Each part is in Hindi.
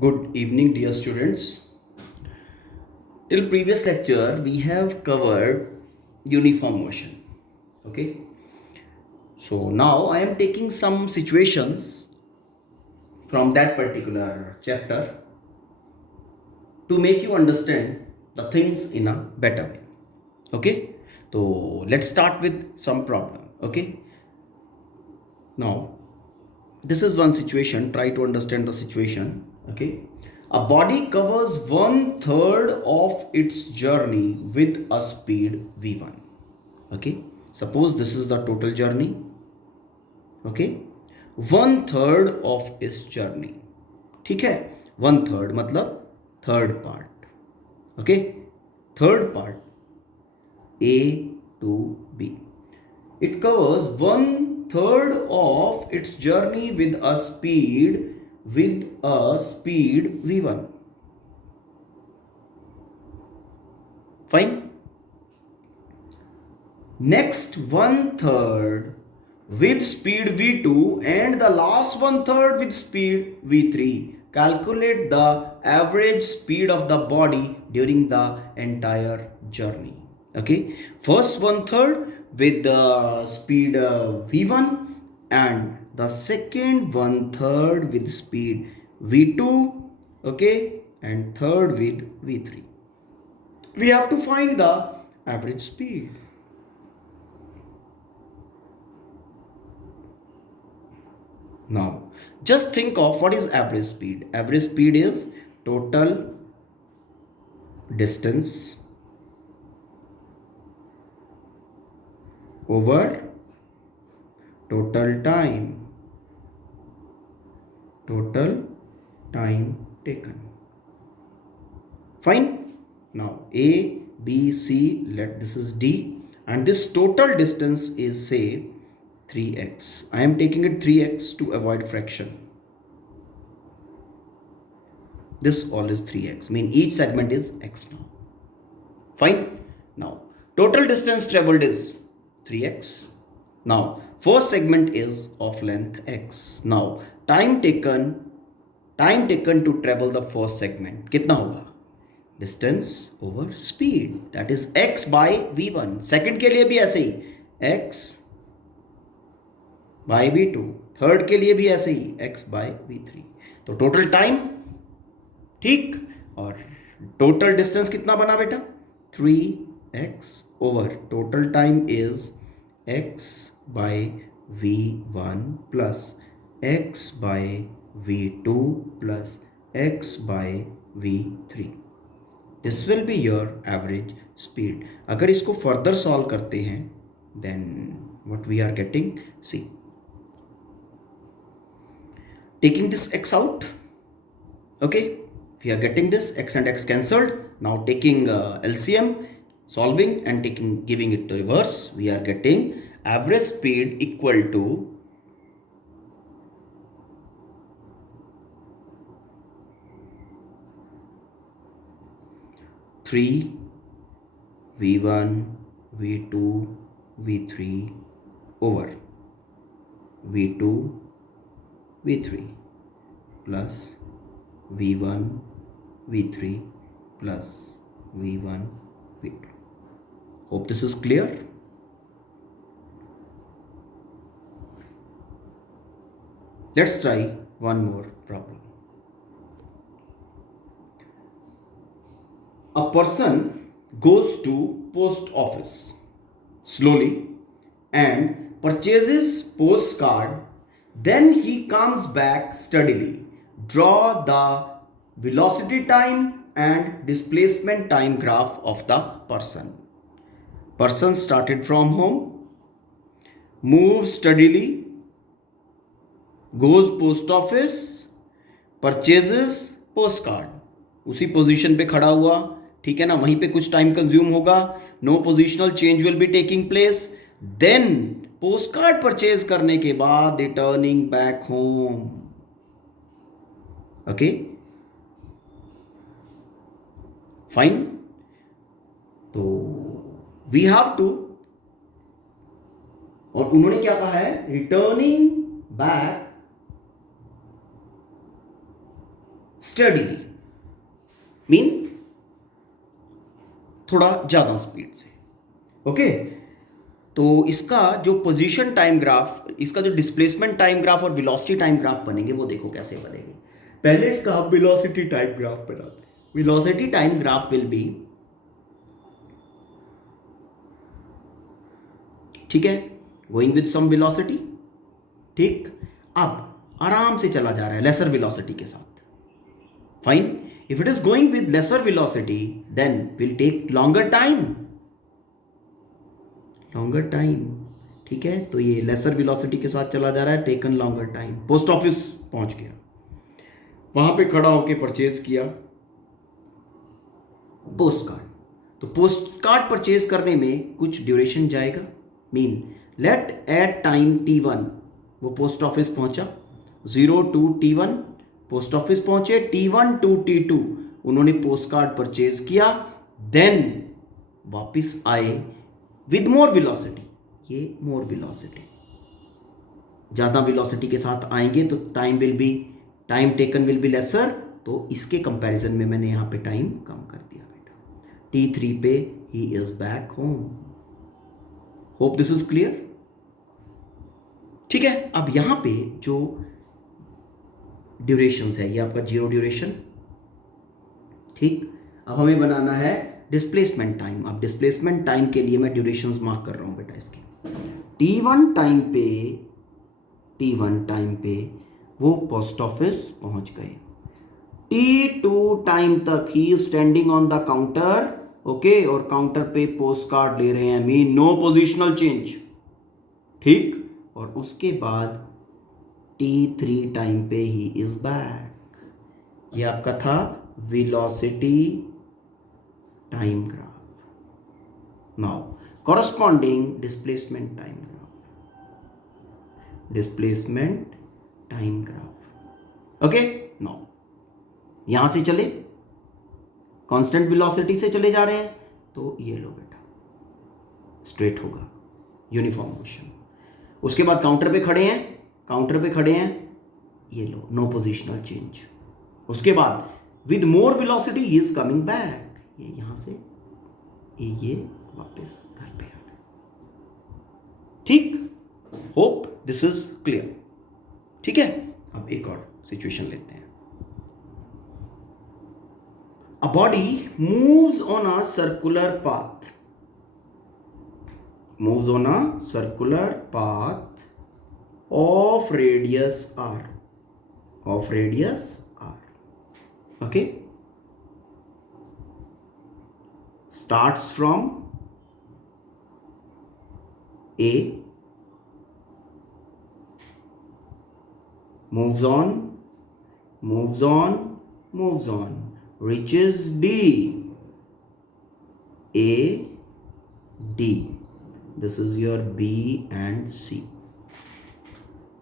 Good evening, dear students. Till previous lecture, we have covered uniform motion. Okay. So now I am taking some situations from that particular chapter to make you understand the things in a better way. Okay. So let's start with some problem. Okay. Now this is one situation. Try to understand the situation. Okay. A body covers one third of its journey with a speed v1. Okay. Suppose this is the total journey. Okay. One third of इस जर्नी. ठीक है. वन थर्ड मतलब third part. Okay. Third part A to B. It covers one third of its journey with a speed v1. Fine. Next one third with speed v2 and the last one third with speed v3. Calculate the average speed of the body during the entire journey. Okay. First one third with the speed v1 and the second one third with speed v2. Okay. And third with v3. We have to find the average speed. Now, just think of what is average speed. Average speed is total distance over total time. Total time taken. Fine. Now, A, B, C, let this is D, and this total distance is say 3x. I am taking it 3x to avoid fraction. This all is 3x. Mean each segment is x now. Fine. Now, total distance traveled is 3x. Now, first segment is of length x. Now, time taken to travel the first segment. कितना होगा? Distance over speed. That is x by v1. Second के लिए भी ऐसे ही x बाई v2. थर्ड के लिए भी ऐसे ही x बाई v3. तो टोटल टाइम ठीक और टोटल डिस्टेंस कितना बना बेटा 3x over total time is x by v1 plus x by v2 plus x by v3. This will be your average speed. अगर इसको फर्दर सॉल्व करते हैं then what we are getting see. Taking this x out, okay, we are getting this x and x cancelled. Now taking LCM, solving and giving it to reverse, we are getting average speed equal to 3 v1 v2 v3 over v2 v3 plus v1 v3 plus v1 v2. Hope this is clear. Let's try one more problem. A person goes to post office slowly and purchases postcard. Then he comes back steadily. Draw the velocity time and displacement time graph of the person. Person started from home, moves steadily, goes post office, purchases postcard. उसी पोजीशन पे खड़ा हुआ. ठीक है ना. वहीं पे कुछ टाइम कंज्यूम होगा. No positional change will be taking place. Then postcard purchase करने के बाद returning back home. Okay fine. तो वी हैव टू, और उन्होंने क्या कहा है रिटर्निंग बैक स्टडीली, मीन थोड़ा ज़्यादा स्पीड से। ओके, तो इसका जो पोजीशन टाइम ग्राफ, इसका जो डिस्प्लेसमेंट टाइम ग्राफ और वेलोसिटी टाइम ग्राफ बनेंगे वो देखो कैसे बनेंगे। पहले इसका हम वेलोसिटी टाइम ग्राफ बनाते हैं। Velocity time graph will be, ठीक है, गोइंग विद सम वेलोसिटी, ठीक, अब आराम से चला जा रहा है लेसर वेलोसिटी के साथ, fine. If it is going with lesser velocity then will take longer time, longer time, ठीक है। तो ये लेसर वेलोसिटी के साथ चला जा रहा है, taken longer time. Post office पहुंच गया, वहां पे खड़ा होके परचेज किया पोस्ट कार्ड। तो पोस्ट कार्ड परचेज करने में कुछ ड्यूरेशन जाएगा, mean late at time t1 वो पोस्ट ऑफिस पहुंचा, 0 to t1 पोस्ट ऑफिस पहुंचे, t1 to t2 उन्होंने पोस्ट कार्ड परचेज किया, देन वापस आए विद मोर वेलोसिटी, ये मोर वेलोसिटी, ज़्यादा वेलोसिटी के साथ आएंगे तो time taken will be lesser, तो इसके कंपैरिजन में मैंने यहाँ पे टाइम कम कर दिया बेटा। t3 पे he is back home. Hope this is clear, ठीक है। अब यहाँ पे जो ड्यूरेशंस है, ये आपका जीरो ड्यूरेशन, ठीक। अब हमें बनाना है डिस्प्लेसमेंट टाइम। अब डिस्प्लेसमेंट टाइम के लिए मैं ड्यूरेशंस मार्क कर रहा हूँ बेटा इसके। t1 टाइम पे वो पोस्ट ऑफिस पहुंच गए, t2 टाइम तक ही standing on the counter, okay, और काउंटर पे पोस्ट कार्ड ले रहे हैं, मीन नो पोजिशनल चेंज, ठीक। और उसके बाद t3 टाइम पे ही इज बैक। ये आपका था velocity time graph. Now corresponding displacement time graph, displacement time graph, okay. Now यहां से चले, कांस्टेंट वेलोसिटी से चले जा रहे हैं, तो ये लो बेटा स्ट्रेट होगा, यूनिफॉर्म मोशन। उसके बाद काउंटर पे खड़े हैं, ये लो नो पोजिशनल चेंज। उसके बाद with more velocity he is coming back, ये यहां से ये वापस घर पे आ गए, ठीक। होप दिस इज क्लियर, ठीक है। अब एक और सिचुएशन लेते हैं। A body moves on a circular path, of radius r, okay, starts from A, moves on, reaches D, A, D. This is your B and C.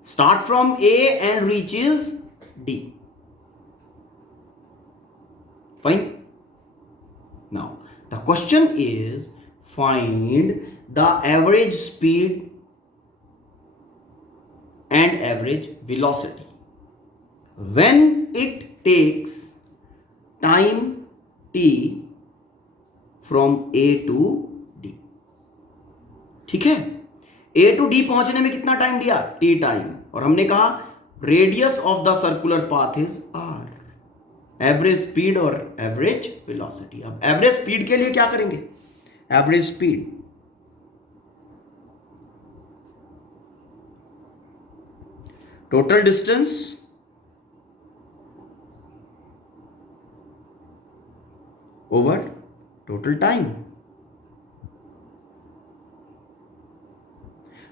Start from A and reaches D. Fine. Now, the question is find the average speed and average velocity when it takes time t from A to D, ठीक है। A to D पहुंचने में कितना टाइम लिया, t टाइम, और हमने कहा radius of the circular path is r, average speed और एवरेज वेलोसिटी। अब एवरेज स्पीड के लिए क्या करेंगे, average speed total distance over total time,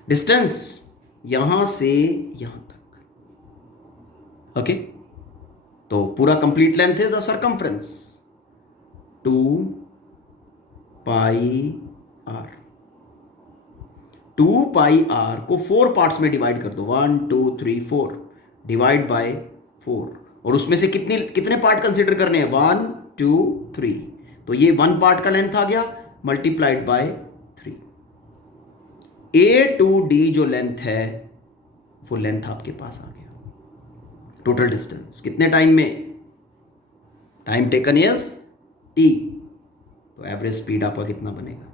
distance यहां से यहां तक, ओके। तो पूरा complete length is the circumference 2 pi r। 2 pi r को 4 पार्ट्स में डिवाइड कर दो, 1 2 3 4, डिवाइड बाय 4, और उसमें से कितने पार्ट कंसिडर करने हैं, 1 2 3, तो ये 1 पार्ट का लेंथ आ गया, multiplied by 3। A to D जो लेंथ है वो लेंथ आपके पास आ गया, टोटल डिस्टेंस कितने टाइम में, टाइम टेकन इज टी, तो एवरेज स्पीड आपका कितना बनेगा?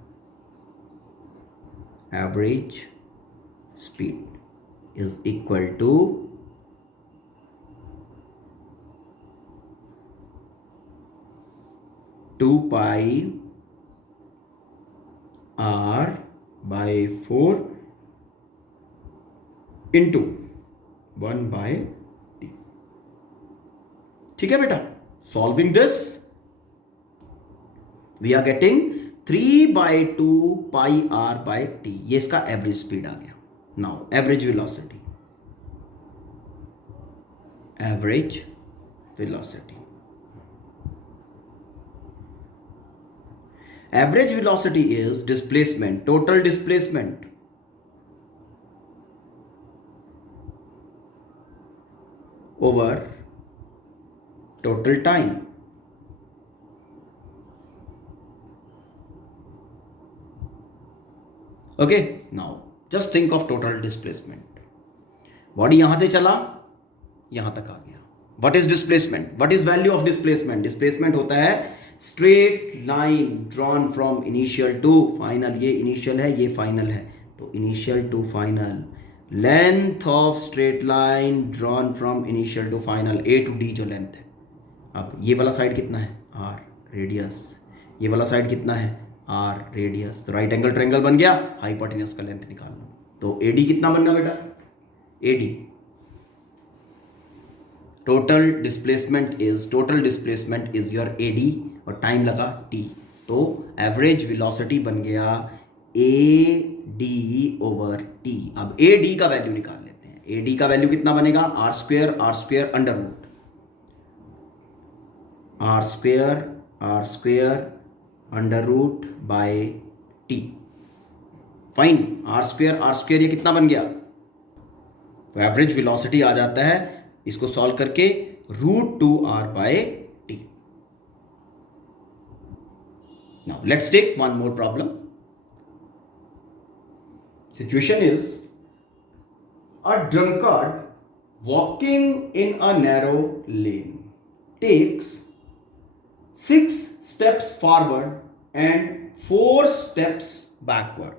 Average speed is equal to 2 pi r/4 into 1/t। ठीक है बेटा, solving this we are getting 3/2 pi r/t। ये इसका एवरेज स्पीड आ गया। Now average velocity, average velocity, average velocity is displacement, total displacement over total time। Okay, now just think of total displacement. Body यहां से चला, यहां तक आ गया। What is displacement? What is value of displacement? Displacement होता है straight line drawn from initial to final. ये इनिशियल है, ये फाइनल है, तो initial to final, length of straight line drawn from initial to final, A to D जो लेंथ है। अब ये वाला साइड कितना है? R, radius. ये वाला साइड कितना है? R, radius. तो राइट एंगल ट्रायंगल बन गया, हाइपोटेन्यूज का लेंथ निकाल लो। तो एडी कितना बनना बेटा? AD, total displacement is your AD, और टाइम लगा टी, तो एवरेज वेलोसिटी बन गया ए डी ओवर टी। अब ए डी का वैल्यू निकाल लेते हैं। ए डी का वैल्यू कितना बनेगा? R square under root r square under root by t. Fine, r square ये कितना बन गया? तो एवरेज वेलोसिटी आ जाता है इसको सॉल्व करके √2r/t। Now let's take one more problem. Situation is a drunkard walking in a narrow lane takes 6 steps forward and 4 steps backward.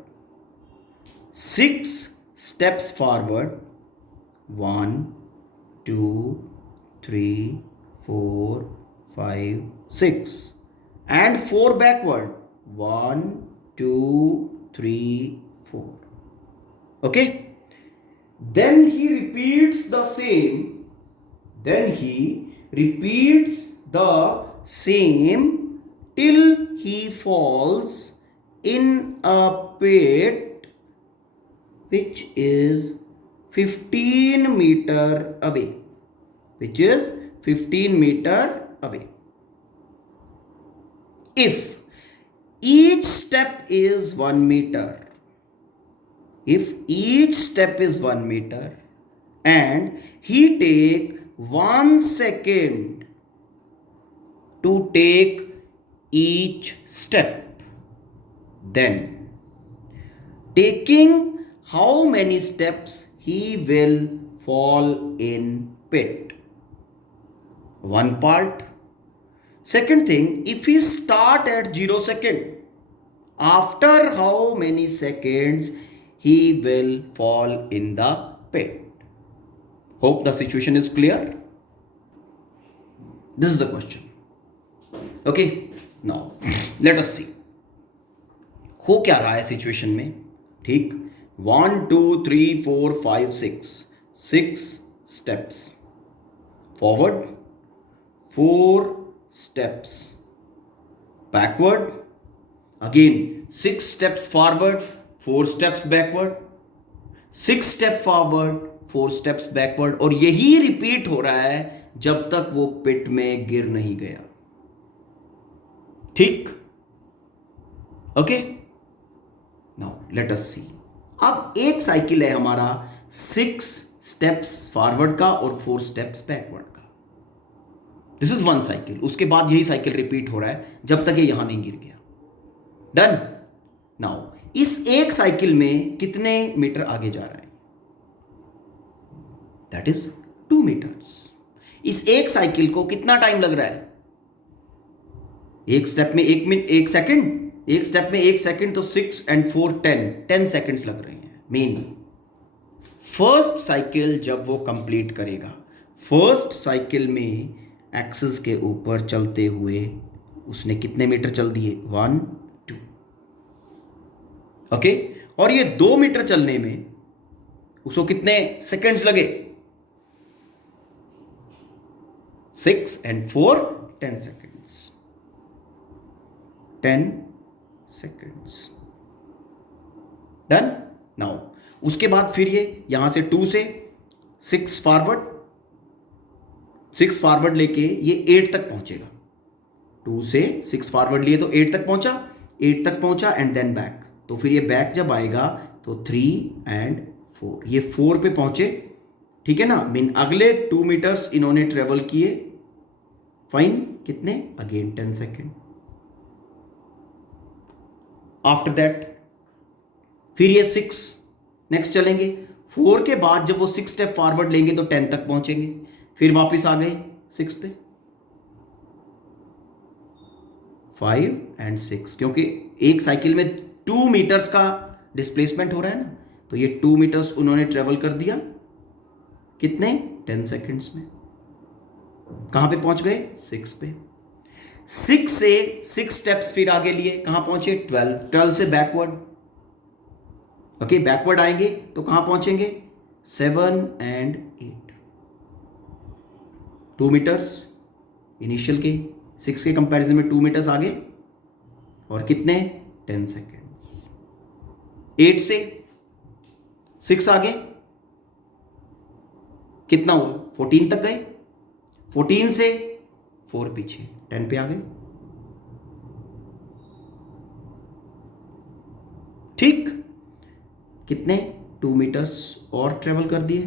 6 steps forward, 1 2 3 4 5 6, and 4 backward, 1 2 3 4. Okay, then he repeats the same till he falls in a pit which is 15 meter away, if each step is 1 meter, and he take 1 second to take each step, then taking how many steps he will fall in pit? One part. Second thing, if he start at 0 second, after how many seconds he will fall in the pit? Hope the situation is clear. This is the question. Okay, now let us see हो क्या रहा है सिचुएशन में। ठीक, 1 2 3 4 5 6 steps forward, 4 steps backward, again 6 steps forward, 4 steps backward, 6 steps forward, 4 steps backward, और यही रिपीट हो रहा है जब तक वो पिट में गिर नहीं गया। ठीक, ओके, नाउ लेट अस सी। अब एक साइकिल है हमारा 6 स्टेप्स फॉरवर्ड का और 4 स्टेप्स बैकवर्ड का। This is one cycle. उसके बाद यही साइकिल रिपीट हो रहा है जब तक ये यहां नहीं गिर गया। डन। नाउ इस एक साइकिल में कितने मीटर आगे जा रहा है? That is 2 metres. इस एक साइकिल को कितना टाइम लग रहा है? एक स्टेप में 1 मिनट 1 सेकंड, एक स्टेप में 1 सेकंड, तो 6 and 4 10 सेकंड्स लग रहे हैं मेन। फर्स्ट साइकिल जब वो कंप्लीट करेगा, फर्स्ट साइकिल में एक्सिस के ऊपर चलते हुए उसने कितने मीटर चल दिए? 1 2। ओके, और ये 2 मीटर चलने में उसको कितने सेकंड्स लगे? 6 and 4 10 seconds, 10 seconds done. Now उसके बाद फिर ये यहां से 2 से 6 फॉरवर्ड, 6 फॉरवर्ड लेके ये 8 तक पहुंचेगा। 2 से 6 फॉरवर्ड लिए तो 8 तक पहुंचा, 8 तक पहुंचा एंड देन बैक। तो फिर ये बैक जब आएगा तो 3 and 4, ये 4 पे पहुंचे, ठीक है ना। मीन अगले 2 मीटर्स इन्होंने ट्रेवल किए, फाइन, कितने? Again 10 second. आफ्टर दैट फिर ये 6 नेक्स्ट चलेंगे। 4 के बाद जब वो 6 स्टेप फॉरवर्ड लेंगे तो 10 तक पहुंचेंगे, फिर वापस आ गए 6 पे, 5 and 6, क्योंकि एक साइकिल में 2 मीटर्स का डिस्प्लेसमेंट हो रहा है ना, तो ये 2 मीटर्स उन्होंने ट्रेवल कर दिया, कितने? 10 सेकेंड्स में। कहां पे पहुंच गए? 6 पे। 6 से 6 स्टेप्स फिर आगे लिए, कहां पहुंचे? 12 से बैकवर्ड। ओके, बैकवर्ड आएंगे तो कहां पहुंचेंगे? 7 and 8, 2 मीटर्स इनिशियल के, 6 के कंपैरिजन में 2 मीटर्स आगे, और कितने? 10 सेकेंड्स। 8 से 6 आगे कितना हुआ? 14 तक गए, 14 से 4 पीछे, 10 पे आ गए, ठीक। कितने? 2 मीटर्स और ट्रेवल कर दिए,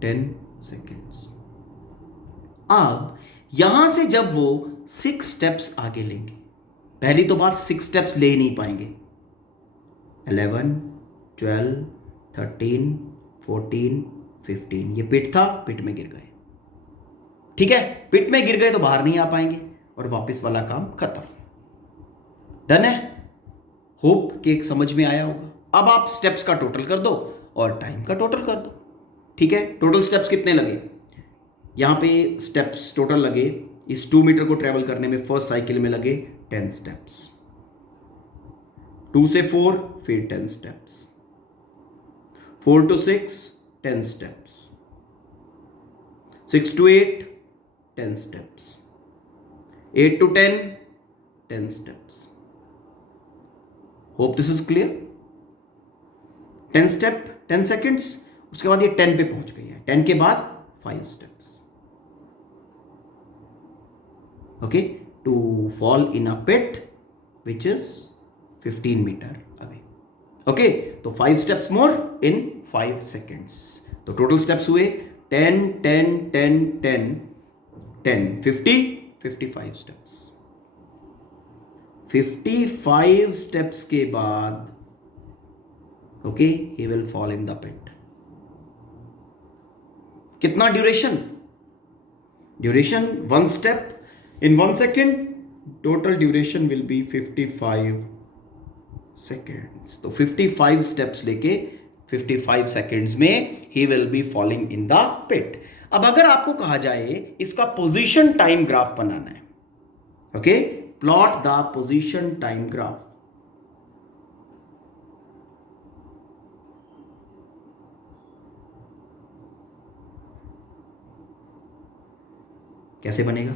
10 सेकेंड्स। अब यहां से जब वो 6 स्टेप्स आगे लेंगे, पहली तो बात 6 स्टेप्स ले नहीं पाएंगे, 11 12 13 14 15, ये पिट था, पिट में गिर गए, ठीक है। पिट में गिर गए तो बाहर नहीं आ पाएंगे और वापस वाला काम खत्म। डन है? होप कि एक समझ में आया होगा। अब आप स्टेप्स का टोटल कर दो और टाइम का टोटल कर दो, ठीक है। टोटल स्टेप्स कितने लगे? यहां पे स्टेप्स टोटल लगे इस 2 मीटर को ट्रेवल करने में, फर्स्ट साइकिल में लगे 10 स्टेप्स। 2 से 4 फिर 10 steps, 4 to 6 10 steps, 6 to 8 10 steps, 8 to 10 10 steps. Hope this is clear. 10 step 10 seconds, उसके बाद ये 10 पे पहुंच गई है, 10 के बाद 5 steps. Okay, to fall in a pit which is 15 meter away. Okay, तो 5 steps more in 5 seconds. तो total steps हुए 10 10 10 10 10 50 55 steps. 55 steps के बाद okay, he will fall in the pit. कितना duration? Duration 1 step in 1 second, total duration will be 55 seconds. तो 55 steps लेके 55 seconds में he will be falling in the pit. अब अगर आपको कहा जाए इसका पोजीशन टाइम ग्राफ बनाना है, okay, plot the position time graph, कैसे बनेगा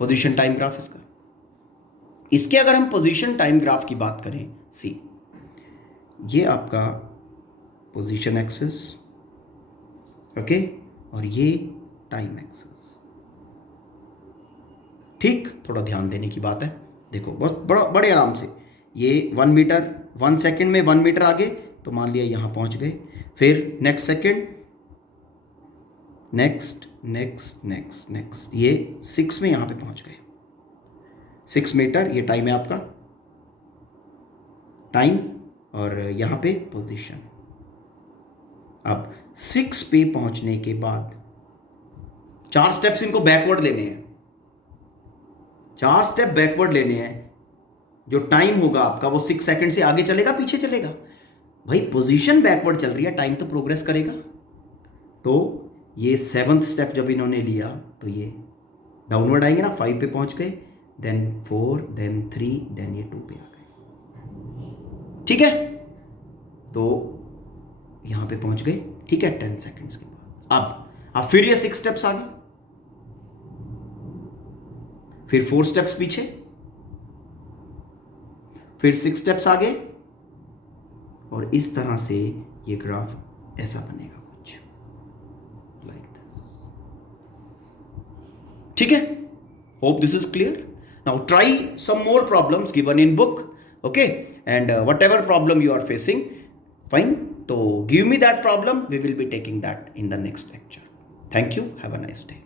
पोजीशन टाइम ग्राफ इसका? इसके अगर हम पोजीशन टाइम ग्राफ की बात करें, सी, ये आपका पोजीशन एक्सिस, ओके, और ये टाइम एक्सिस, ठीक। थोड़ा ध्यान देने की बात है, देखो बहुत बड़े आराम से, ये 1 मीटर 1 सेकेंड में 1 मीटर आगे, तो मान लिया यहां पहुंच गए, फिर next second, next next next next, ये 6 में यहां पे पहुंच गए, 6 मीटर, ये टाइम है आपका, टाइम, और यहां पे पोजीशन। अब 6 पे पहुंचने के बाद 4 स्टेप्स इनको बैकवर्ड लेने हैं, 4 स्टेप बैकवर्ड लेने हैं, जो टाइम होगा आपका वो 6 सेकंड से आगे चलेगा पीछे चलेगा? भाई पोजीशन बैकवर्ड चल रही है, टाइम तो प्रोग्रेस करेगा। तो ये 7th स्टेप जब इन्होंने लिया तो ये डाउनवर्ड आएंगे ना, 5 पे पहुंच गए, देन 4, देन 3, देन ये 2 पे आ गए। ठीक है, तो यहां पे पहुंच गए। ठीक है, 10 सेकंड्स के बाद अब फिर ये 6 स्टेप्स आगे, फिर 4 स्टेप्स पीछे, फिर 6 स्टेप्स आगे, और इस तरह से ये ग्राफ ऐसा बनेगा कुछ लाइक दिस। ठीक है, hope this is clear. Now try some more problems given in book, okay, and whatever problem you are facing, fine, तो give me that problem, we will be taking that in the next lecture. Thank you, have a nice day.